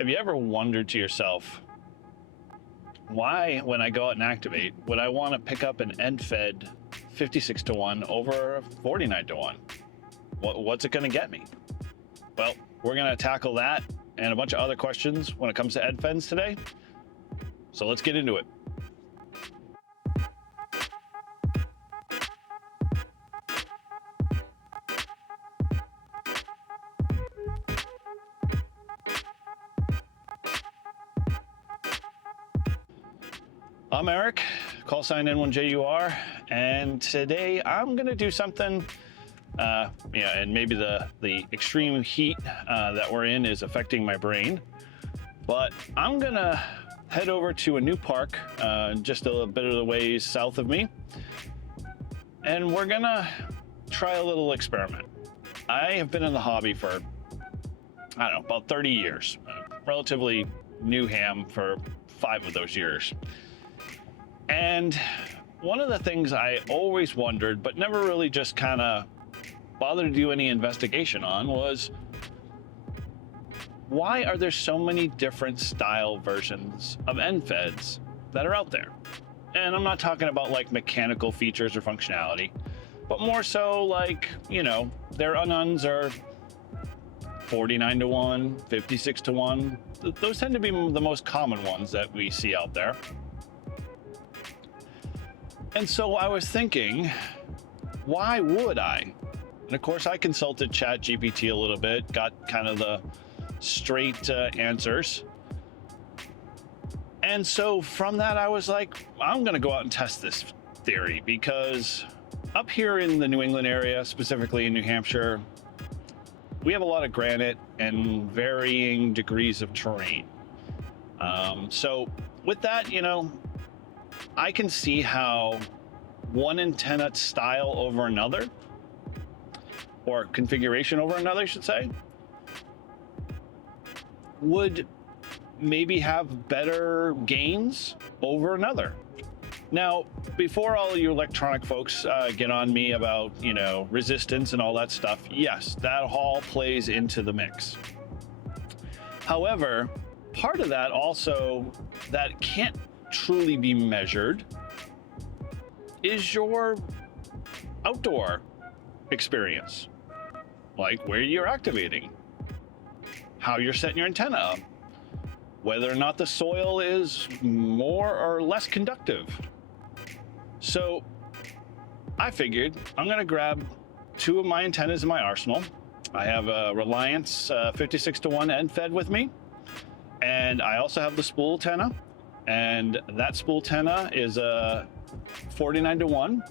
Have you ever wondered to yourself, why, when I go out and activate, would I want to pick up an end-fed 56 to 1 over 49 to 1? What's it going to get me? Well, we're going to tackle that and a bunch of other questions when it comes to end-feds today. So let's get into it. I'm Eric, call sign N1JUR, and today I'm going to do something, and maybe the extreme heat that we're in is affecting my brain, but I'm going to head over to a new park just a little bit of the ways south of me, and we're going to try a little experiment. I have been in the hobby for, I don't know, about 30 years, relatively new ham for 5 of those years. And one of the things I always wondered, but never really just kind of bothered to do any investigation on, was why are there so many different style versions of end-feds that are out there? And I'm not talking about like mechanical features or functionality, but more so like, their ununs are 49 to 1, 56 to 1. Those tend to be the most common ones that we see out there. And so I was thinking, why would I? And of course I consulted ChatGPT a little bit, got kind of the straight answers. And so from that, I was like, I'm gonna go out and test this theory, because up here in the New England area, specifically in New Hampshire, we have a lot of granite and varying degrees of terrain. So with that, I can see how one antenna style over another, or configuration over another, I should say, would maybe have better gains over another. Now, before all of you electronic folks get on me about, resistance and all that stuff, yes, that all plays into the mix. However, part of that also that can't truly be measured is your outdoor experience, like where you're activating, how you're setting your antenna up, whether or not the soil is more or less conductive. So I figured I'm gonna grab 2 of my antennas in my arsenal. I have a Reliance 56 to 1 end-fed with me, and I also have the spool antenna. And that spool antenna is a 49 to 1.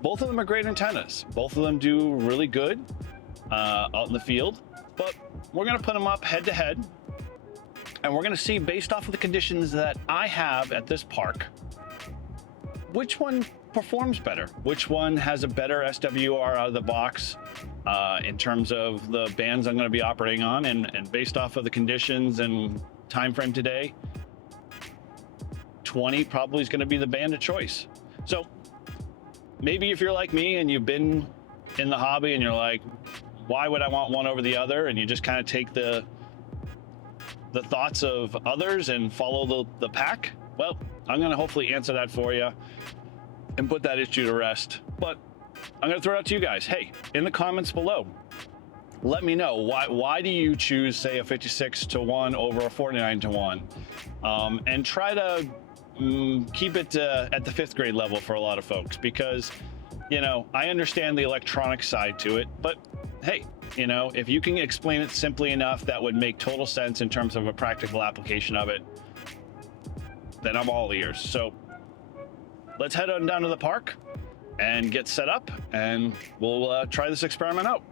Both of them are great antennas. Both of them do really good out in the field, but we're gonna put them up head to head, and we're gonna see, based off of the conditions that I have at this park, which one performs better, which one has a better SWR out of the box in terms of the bands I'm gonna be operating on, and based off of the conditions and time frame today, 20 probably is going to be the band of choice. So maybe if you're like me and you've been in the hobby and you're like, why would I want one over the other? And you just kind of take the thoughts of others and follow the pack. Well, I'm going to hopefully answer that for you and put that issue to rest. But I'm going to throw it out to you guys. Hey, in the comments below, let me know why do you choose, say, a 56 to 1 over a 49 to 1, and try to keep it at the 5th grade level for a lot of folks, because I understand the electronic side to it, but hey, if you can explain it simply enough that would make total sense in terms of a practical application of it, then I'm all ears. So let's head on down to the park and get set up, and we'll try this experiment out.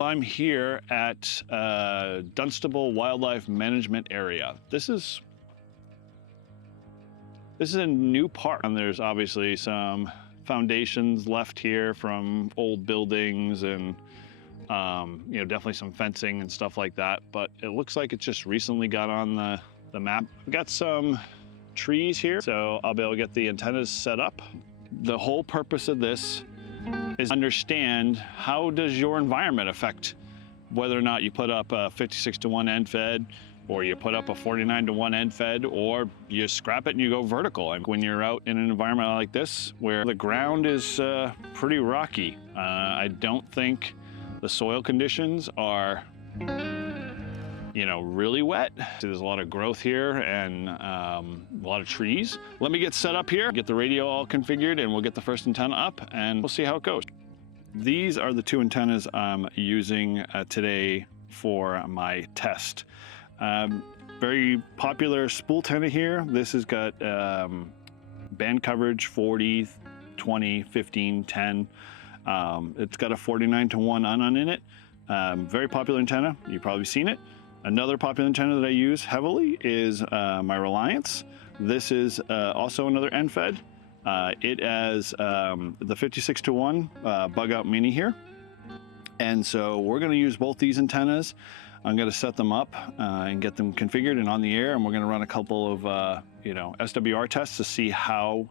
I'm here at Dunstable Wildlife Management Area. This is a new park, and there's obviously some foundations left here from old buildings and You know, definitely some fencing and stuff like that, but it looks like it just recently got on the map. I've got some trees here, so I'll be able to get the antennas set up. The whole purpose of this is understand how does your environment affect whether or not you put up a 56-to-1 end fed, or you put up a 49-to-1 end fed, or you scrap it and you go vertical. And when you're out in an environment like this, where the ground is pretty rocky, I don't think the soil conditions are, you know, really wet. There's a lot of growth here and a lot of trees. Let me get set up here, get the radio all configured, and we'll get the first antenna up and we'll see how it goes. These are the two antennas I'm using today for my test. Very popular spool antenna here. This has got band coverage 40, 20, 15, 10. It's got a 49-to-1 on in it. Very popular antenna. You've probably seen it. Another popular antenna that I use heavily is my Reliance. This is also another end fed. It has the 56-to-1 bug out mini here. And so we're going to use both these antennas. I'm going to set them up and get them configured and on the air, and we're going to run a couple of you know, SWR tests to see how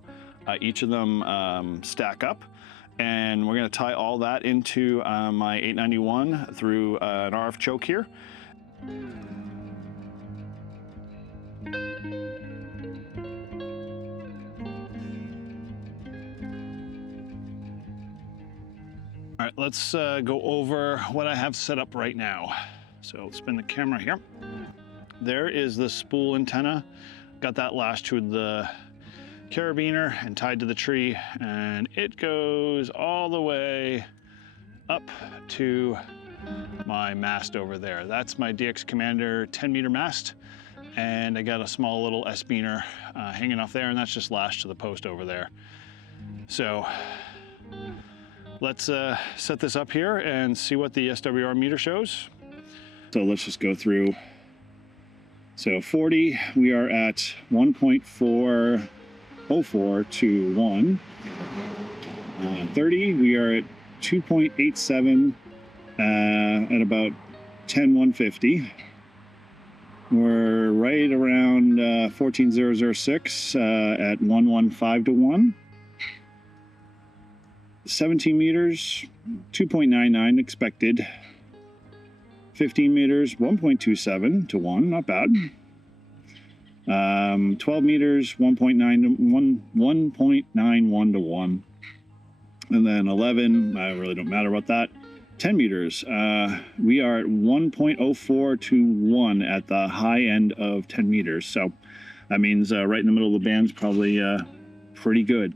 each of them stack up. And we're going to tie all that into my 891 through an RF choke here. All right, let's go over what I have set up right now. So let's spin the camera here. There is the spool antenna. Got that lashed to the carabiner and tied to the tree, and it goes all the way up to my mast over there. That's my DX Commander 10-meter mast, and I got a small little S-beaner hanging off there, and that's just lashed to the post over there. So let's set this up here and see what the SWR meter shows. So let's just go through. So 40, we are at 1.404 to 1. 30, we are at 2.87 at about 10,150. We're right around 14,006 at 115 to 1. 17 meters, 2.99 expected. 15 meters, 1.27 to 1, not bad. 12 meters, 1.91 to 1. And then 11, I really don't matter about that. 10 meters, we are at 1.04 to 1 at the high end of 10 meters. So that means right in the middle of the band's probably pretty good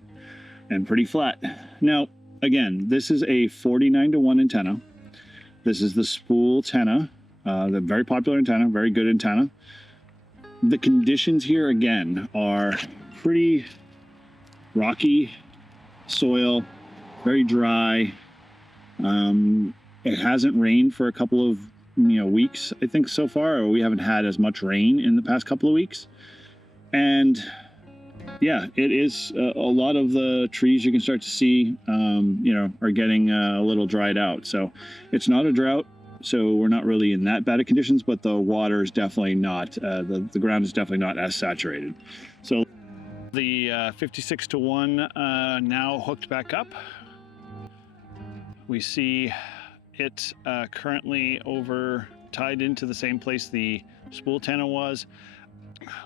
and pretty flat. Now, again, this is a 49-to-1 antenna. This is the spool antenna, the very popular antenna, very good antenna. The conditions here, again, are pretty rocky soil, very dry. It hasn't rained for a couple of weeks, I think, so far, or we haven't had as much rain in the past couple of weeks. And yeah, it is a lot of the trees you can start to see, are getting a little dried out. So it's not a drought, so we're not really in that bad of conditions, but the water is definitely not, the ground is definitely not as saturated. So the 56-to-1 now hooked back up. We see it currently tied into the same place the spool antenna was.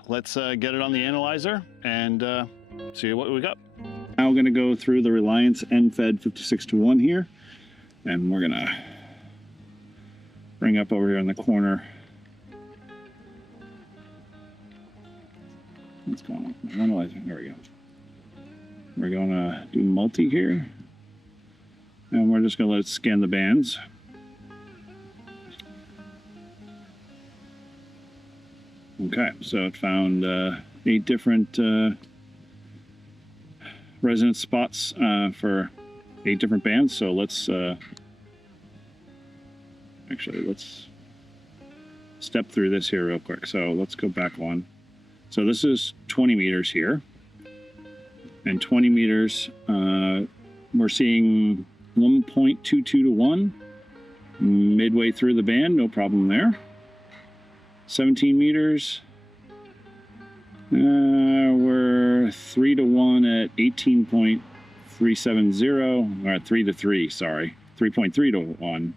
Let's get it on the analyzer and see what we got. Now we're going to go through the Reliance end-fed 56-to-1 here, and we're going to bring up over here in the corner. What's going on? Analyzer. There we go. We're going to do multi here, and we're just going to let it scan the bands. Okay, so it found 8 different resonance spots for 8 different bands. So let's let's step through this here real quick. So let's go back one. So this is 20 meters here, and 20 meters we're seeing 1.22 to 1, midway through the band, no problem there. 17 meters. We're 3 to 1 at 18.370, or 3 to 3, sorry. 3.3 to 1.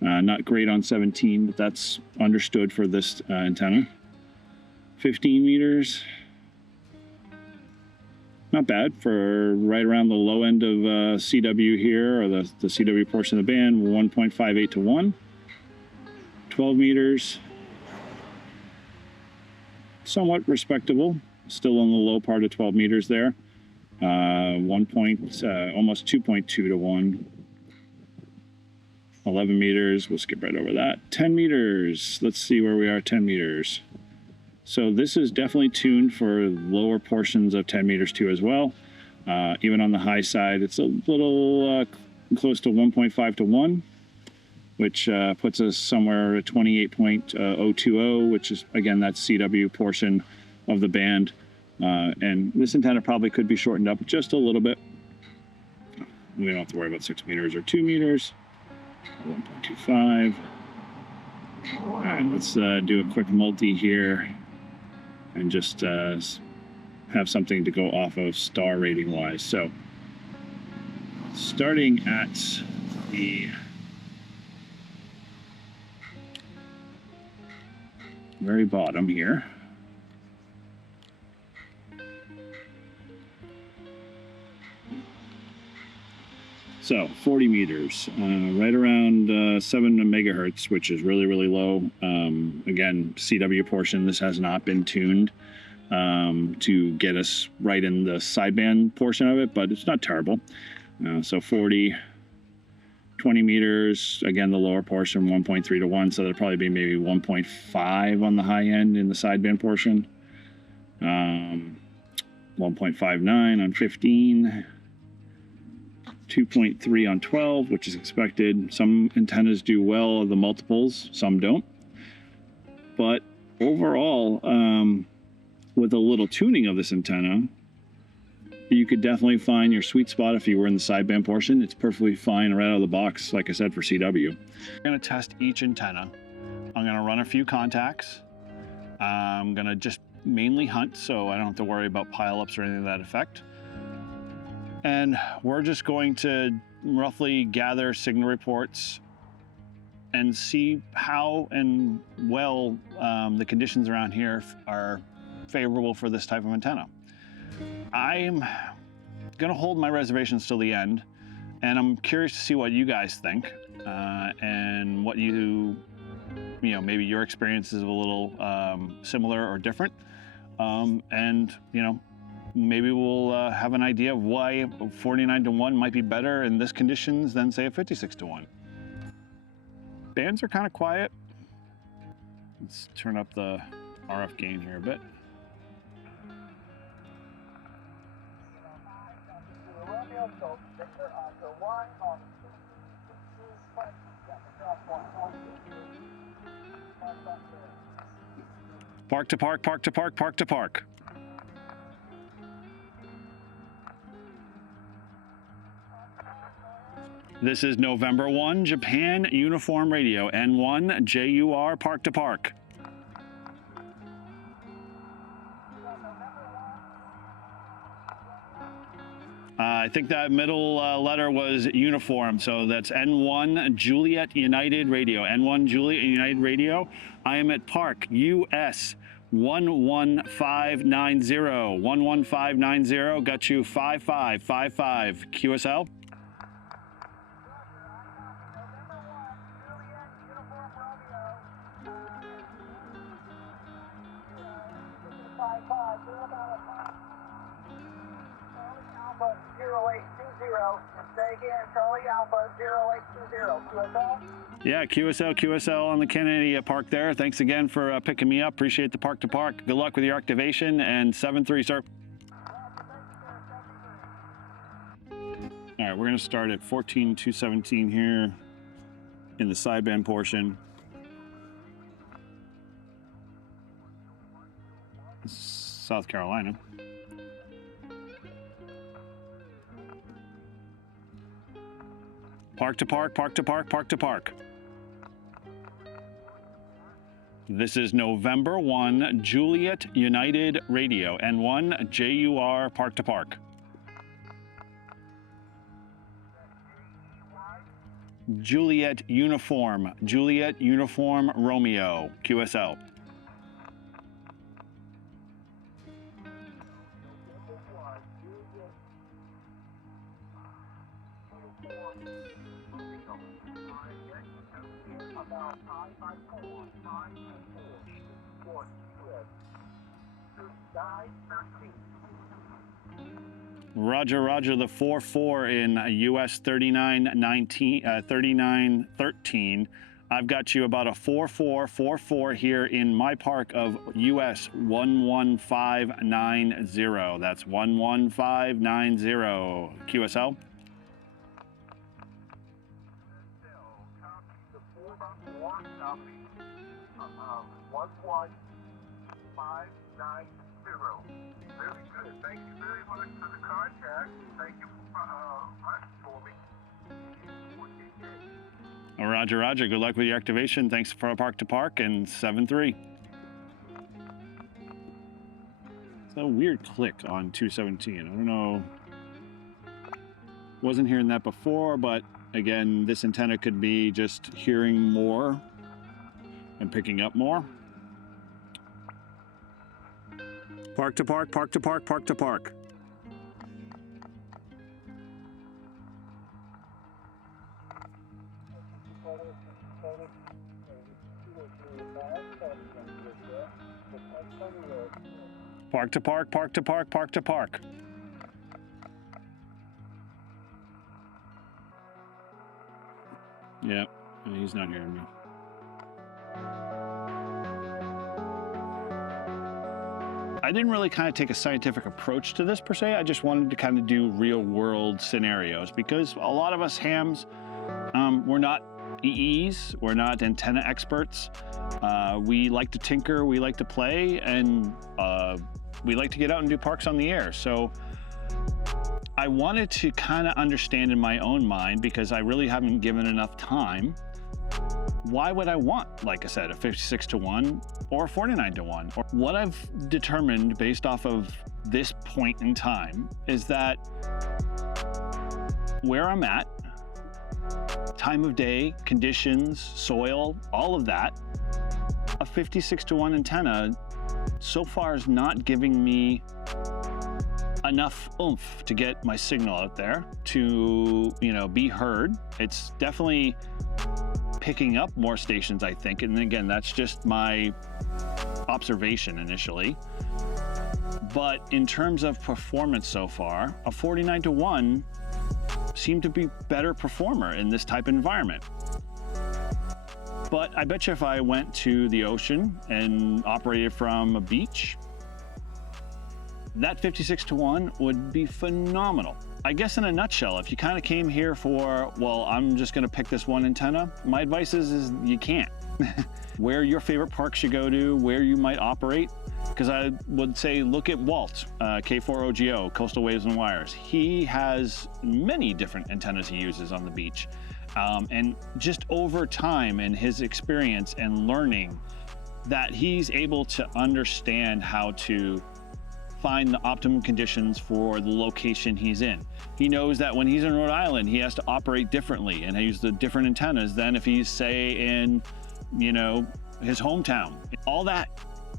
Not great on 17, but that's understood for this antenna. 15 meters. Not bad for right around the low end of CW here, or the CW portion of the band. 1.58 to 1. 12 meters. Somewhat respectable. Still on the low part of 12 meters there. Almost 2.2 to 1. 11 meters. We'll skip right over that. 10 meters. Let's see where we are. 10 meters. So this is definitely tuned for lower portions of 10 meters too as well. Even on the high side, it's a little close to 1.5 to 1, which puts us somewhere at 28.020, which is, again, that CW portion of the band. And this antenna probably could be shortened up just a little bit. We don't have to worry about 6 meters or 2 meters. 1.25. All right, let's do a quick multi here and just have something to go off of star rating wise. So starting at the very bottom here. So 40 meters, right around 7 megahertz, which is really, really low. Again, CW portion, this has not been tuned to get us right in the sideband portion of it, but it's not terrible. So 40, 20 meters, again, the lower portion, 1.3 to 1, so that'll probably be maybe 1.5 on the high end in the sideband portion. 1.59 on 15. 2.3 on 12, which is expected. Some antennas do well of the multiples, some don't. But overall, with a little tuning of this antenna, you could definitely find your sweet spot if you were in the sideband portion. It's perfectly fine right out of the box, like I said, for CW. I'm going to test each antenna. I'm going to run a few contacts. I'm going to just mainly hunt, so I don't have to worry about pileups or anything to that effect. And we're just going to roughly gather signal reports and see how and well the conditions around here are favorable for this type of antenna. I'm going to hold my reservations till the end, and I'm curious to see what you guys think and what maybe your experience is a little similar or different. And, maybe we'll have an idea of why 49 to 1 might be better in this conditions than, say, a 56 to 1. Bands are kind of quiet. Let's turn up the RF gain here a bit. Park to park, park to park, park to park. This is November 1, Japan Uniform Radio, N1 JUR, park to park. I think that middle letter was uniform, so that's N1 Juliet United Radio. N1 Juliet United Radio. I am at Park US 11590. 11590, got you 5555. QSL? Alpha 0820. Say again, Charlie Alpha 0820. QSL? Yeah, QSL on the Kennedy Park there. Thanks again for picking me up. Appreciate the park to park. Good luck with your activation, and 7-3, sir. All right, we're going to start at 14.217 here in the sideband portion. South Carolina. Park to park, park to park, park to park. This is November 1, Juliet United Radio, N1 JUR Park to Park. Juliet Uniform Romeo, QSL. Roger, roger, the 4-4 in US 3913. I've got you about a 4-4 here in my park of US 11590. That's 11590. QSL. Very good. Thank you very much for the contact. Thank you for me. Roger, roger. Good luck with your activation. Thanks for Park to Park and 7-3. It's a weird click on 217. I don't know. Wasn't hearing that before, but again, this antenna could be just hearing more and picking up more. Park to Park, Park to Park, Park to Park. Park to Park, Park to Park, Park to Park. Yep, he's not hearing me. I didn't really kind of take a scientific approach to this per se. I just wanted to kind of do real world scenarios because a lot of us hams, we're not EEs, we're not antenna experts. We like to tinker, we like to play, and we like to get out and do parks on the air. So I wanted to kind of understand in my own mind, because I really haven't given enough time, why would I want, like I said, a 56-to-1 or a 49-to-1? Or what I've determined based off of this point in time is that where I'm at, time of day, conditions, soil, all of that, a 56-to-1 antenna so far is not giving me enough oomph to get my signal out there to, be heard. It's definitely picking up more stations, I think. And again, that's just my observation initially. But in terms of performance so far, a 49-to-1 seemed to be better performer in this type of environment. But I bet you if I went to the ocean and operated from a beach, that 56-to-1 would be phenomenal. I guess in a nutshell, if you kind of came here for, well, I'm just gonna pick this one antenna, my advice is you can't. Where your favorite parks you go to, where you might operate, because I would say look at Walt, K4OGO, Coastal Waves and Wires. He has many different antennas he uses on the beach. And just over time and his experience and learning that he's able to understand how to find the optimum conditions for the location he's in. He knows that when he's in Rhode Island, he has to operate differently and use the different antennas than if he's, say, in, his hometown. All that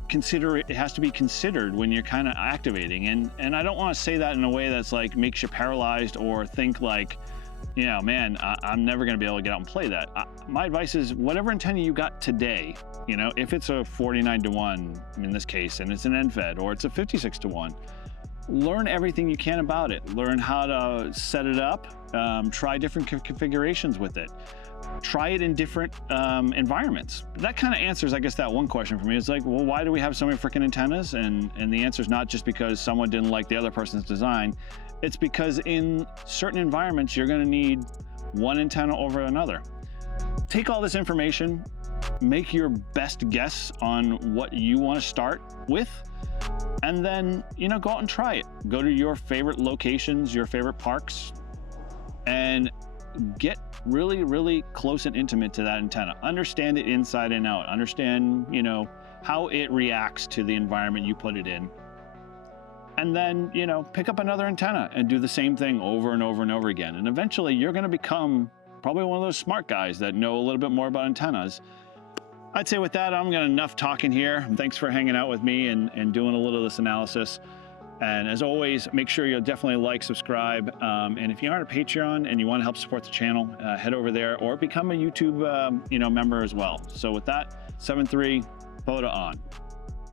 it has to be considered when you're kind of activating. And I don't want to say that in a way that's like makes you paralyzed or think like, man, I'm never going to be able to get out and play that. My advice is whatever antenna you got today, if it's a 49-to-1 in this case, and it's an NFED, or it's a 56-to-1, learn everything you can about it. Learn how to set it up, try different configurations with it. Try it in different environments. That kind of answers, I guess, that one question for me. It's like, well, why do we have so many freaking antennas? And the answer is not just because someone didn't like the other person's design. It's because in certain environments, you're going to need one antenna over another. Take all this information, make your best guess on what you want to start with, and then, go out and try it. Go to your favorite locations, your favorite parks, and get really, really close and intimate to that antenna. Understand it inside and out. Understand, you know, how it reacts to the environment you put it in. And then, you know, pick up another antenna and do the same thing over and over and over again. And eventually you're going to become probably one of those smart guys that know a little bit more about antennas. I'd say with that, I'm going to enough talking here. Thanks for hanging out with me and doing a little of this analysis. And as always, make sure you'll definitely like, subscribe. And if you aren't a Patreon and you want to help support the channel, head over there or become a YouTube, you know, member as well. So with that, 7-3, POTA on.